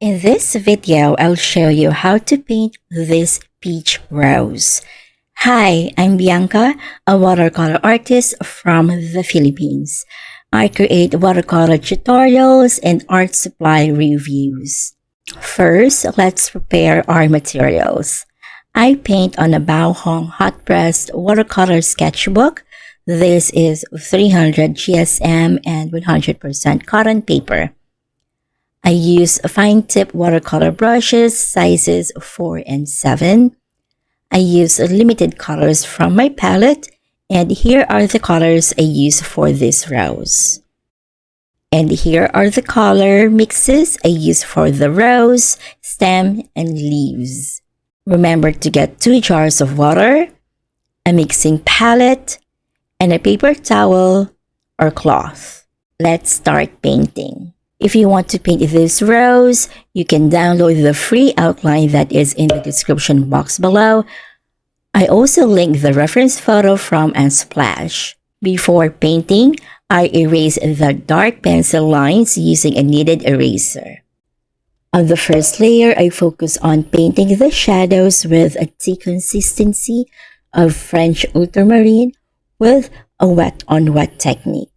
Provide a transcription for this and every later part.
In this video, I'll show you how to paint this peach rose. Hi, I'm Bianca, a watercolor artist from the Philippines. I create watercolor tutorials and art supply reviews. First, let's prepare our materials. I paint on a Baohong hot-pressed watercolor sketchbook. This is 300 GSM and 100% cotton paper. I use fine-tip watercolor brushes, sizes 4 and 7. I use limited colors from my palette, and here are the colors I use for this rose. And here are the color mixes I use for the rose, stem, and leaves. Remember to get 2 jars of water, a mixing palette, and a paper towel or cloth. Let's start painting. If you want to paint this rose, you can download the free outline that is in the description box below. I also link the reference photo from Unsplash. Before painting, I erase the dark pencil lines using a kneaded eraser. On the first layer, I focus on painting the shadows with a tea consistency of French Ultramarine with a wet-on-wet technique.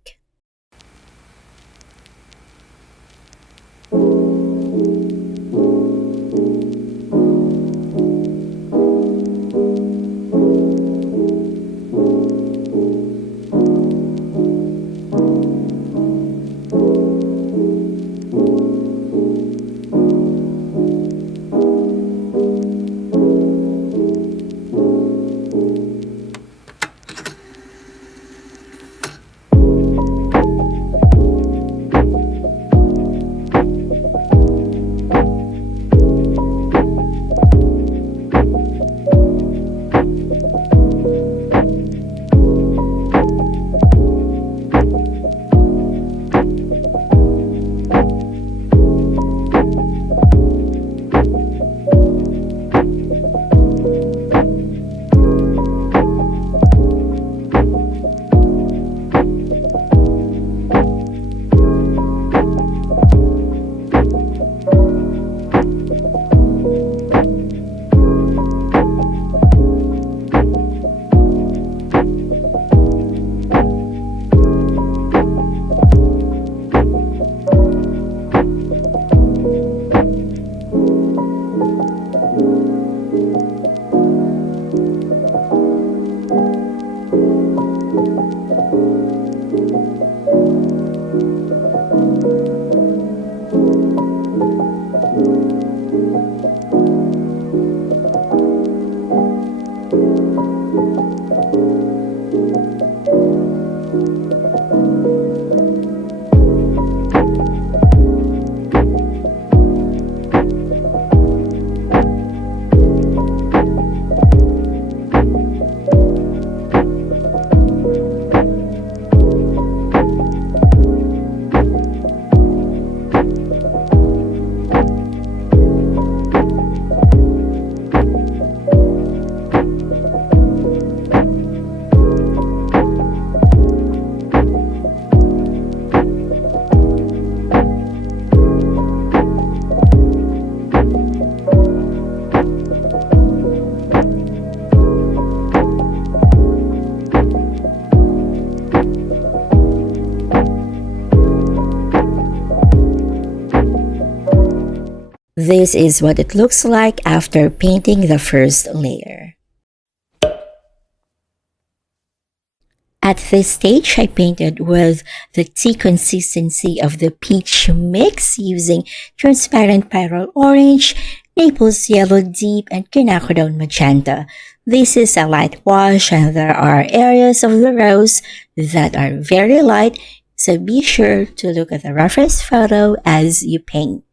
This is what it looks like after painting the first layer. At this stage, I painted with the tea consistency of the peach mix using transparent Pyrrole orange, Naples yellow deep, and Quinacridone Magenta. This is a light wash, and there are areas of the rose that are very light, so be sure to look at the reference photo as you paint.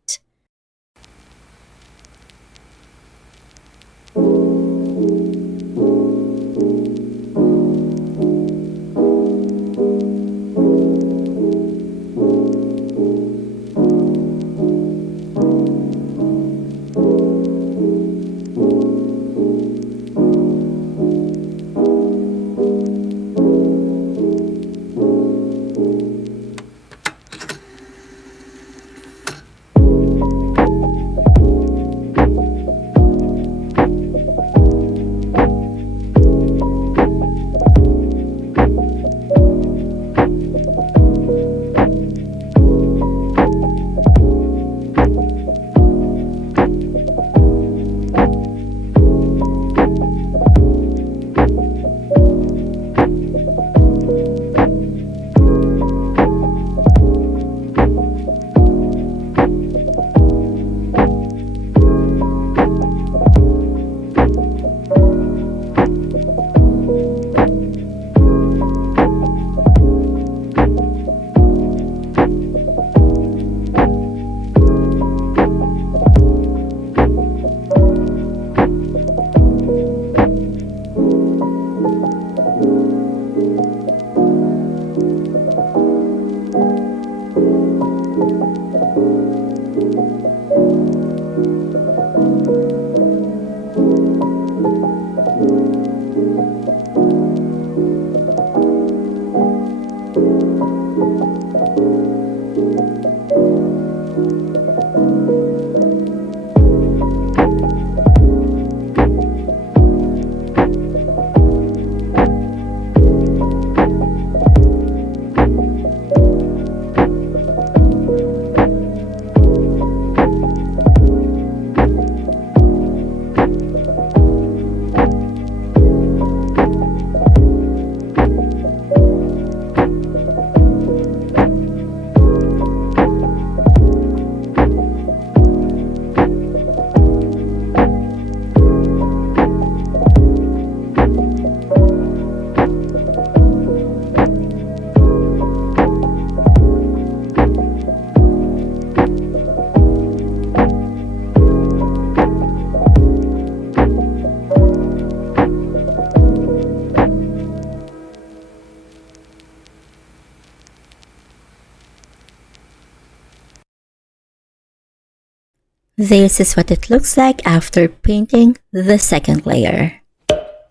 This is what it looks like after painting the second layer.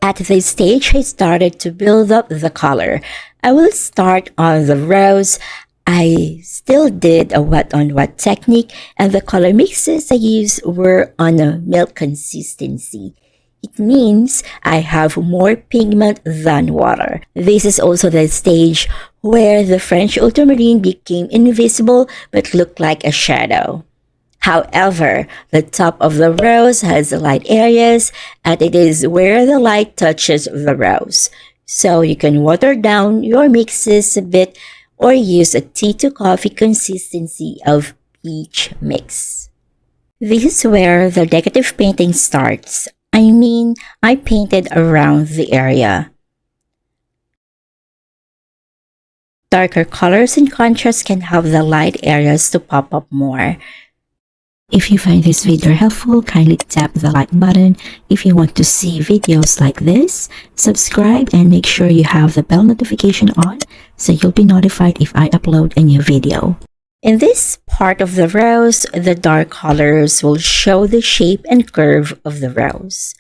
At this stage, I started to build up the color. I will start on the rose. I still did a wet-on-wet technique, and the color mixes I used were on a milk consistency. It means I have more pigment than water. This is also the stage where the French ultramarine became invisible but looked like a shadow. However, the top of the rose has light areas, and it is where the light touches the rose. So you can water down your mixes a bit or use a tea to coffee consistency of peach mix. This is where the decorative painting starts. I painted around the area. Darker colors and contrast can help the light areas to pop up more. If you find this video helpful, kindly tap the like button. If you want to see videos like this, subscribe and make sure you have the bell notification on so you'll be notified if I upload a new video. In this part of the rose, the dark colors will show the shape and curve of the rose.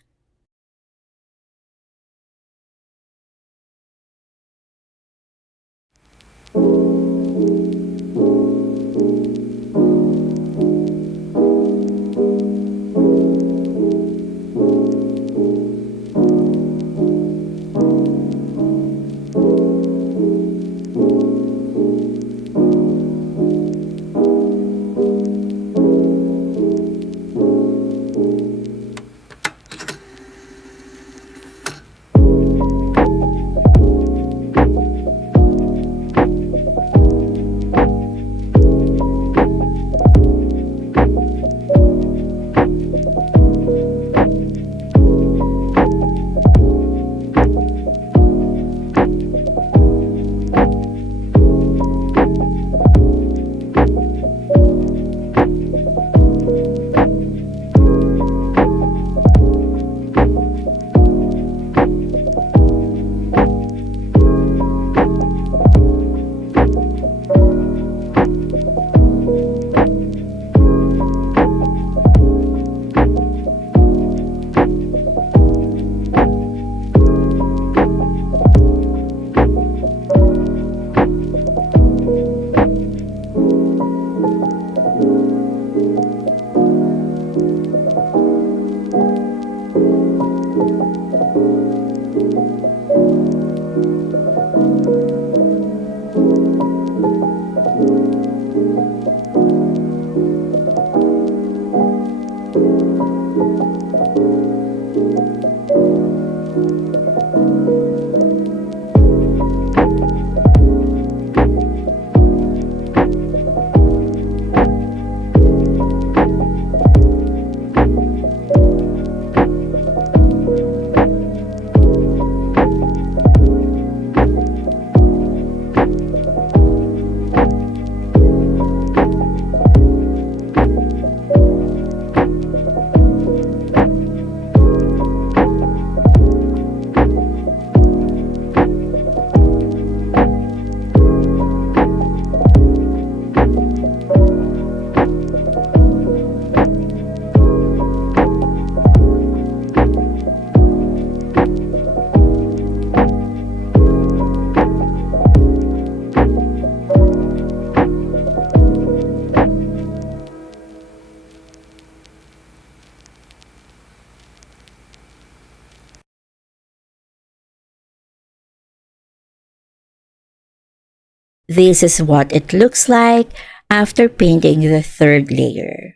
This is what it looks like after painting the third layer.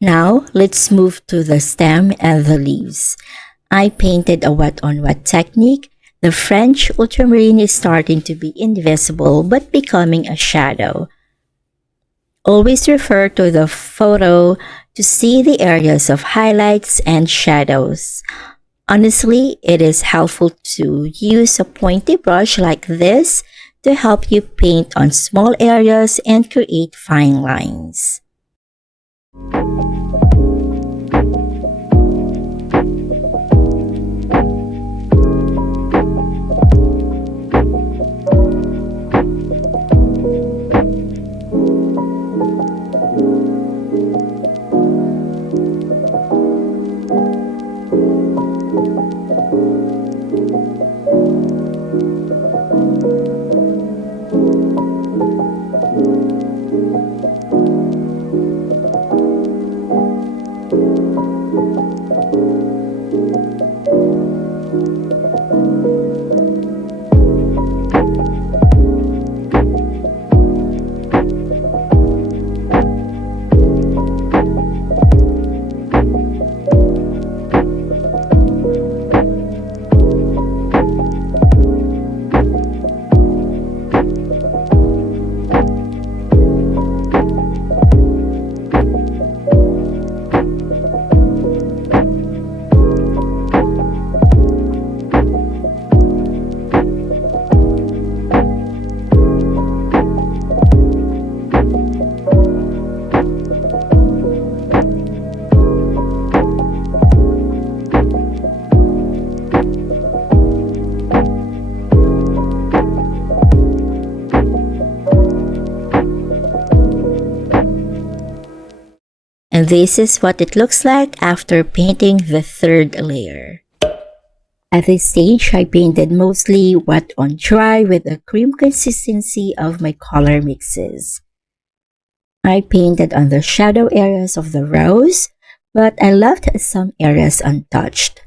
Now, let's move to the stem and the leaves. I painted a wet-on-wet technique. The French ultramarine is starting to be invisible but becoming a shadow. Always refer to the photo to see the areas of highlights and shadows. Honestly, it is helpful to use a pointy brush like this to help you paint on small areas and create fine lines. And this is what it looks like after painting the third layer. At this stage, I painted mostly wet on dry with a cream consistency of my color mixes. I painted on the shadow areas of the rose, but I left some areas untouched.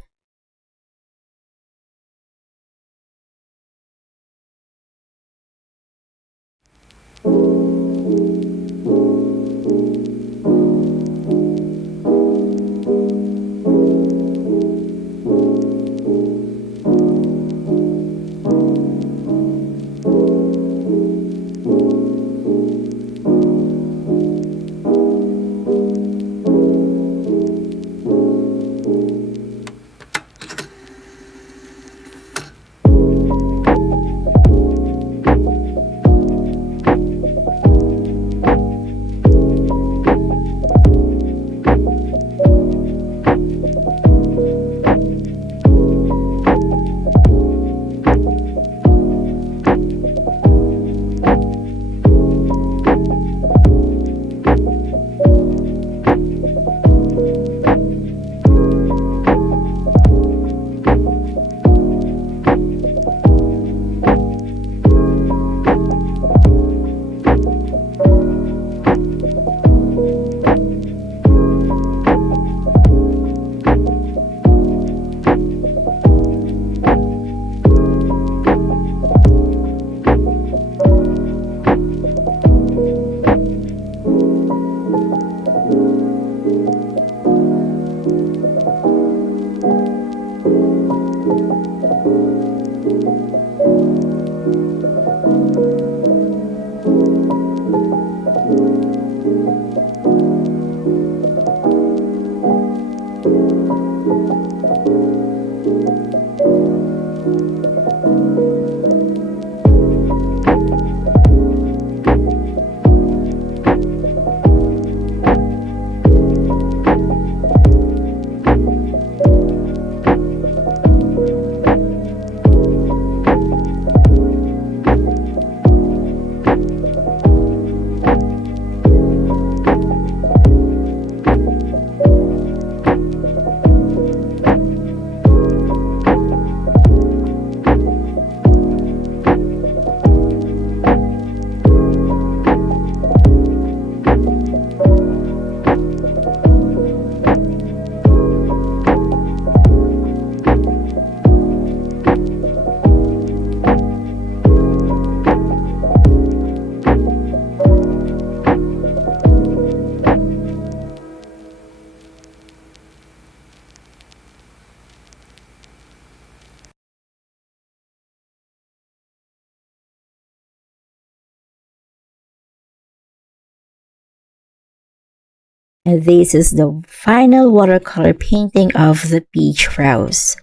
And this is the final watercolor painting of the peach rose.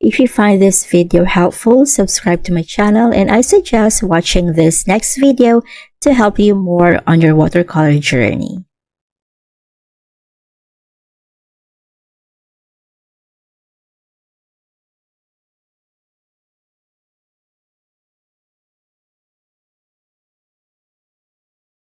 If you find this video helpful, subscribe to my channel, and I suggest watching this next video to help you more on your watercolor journey.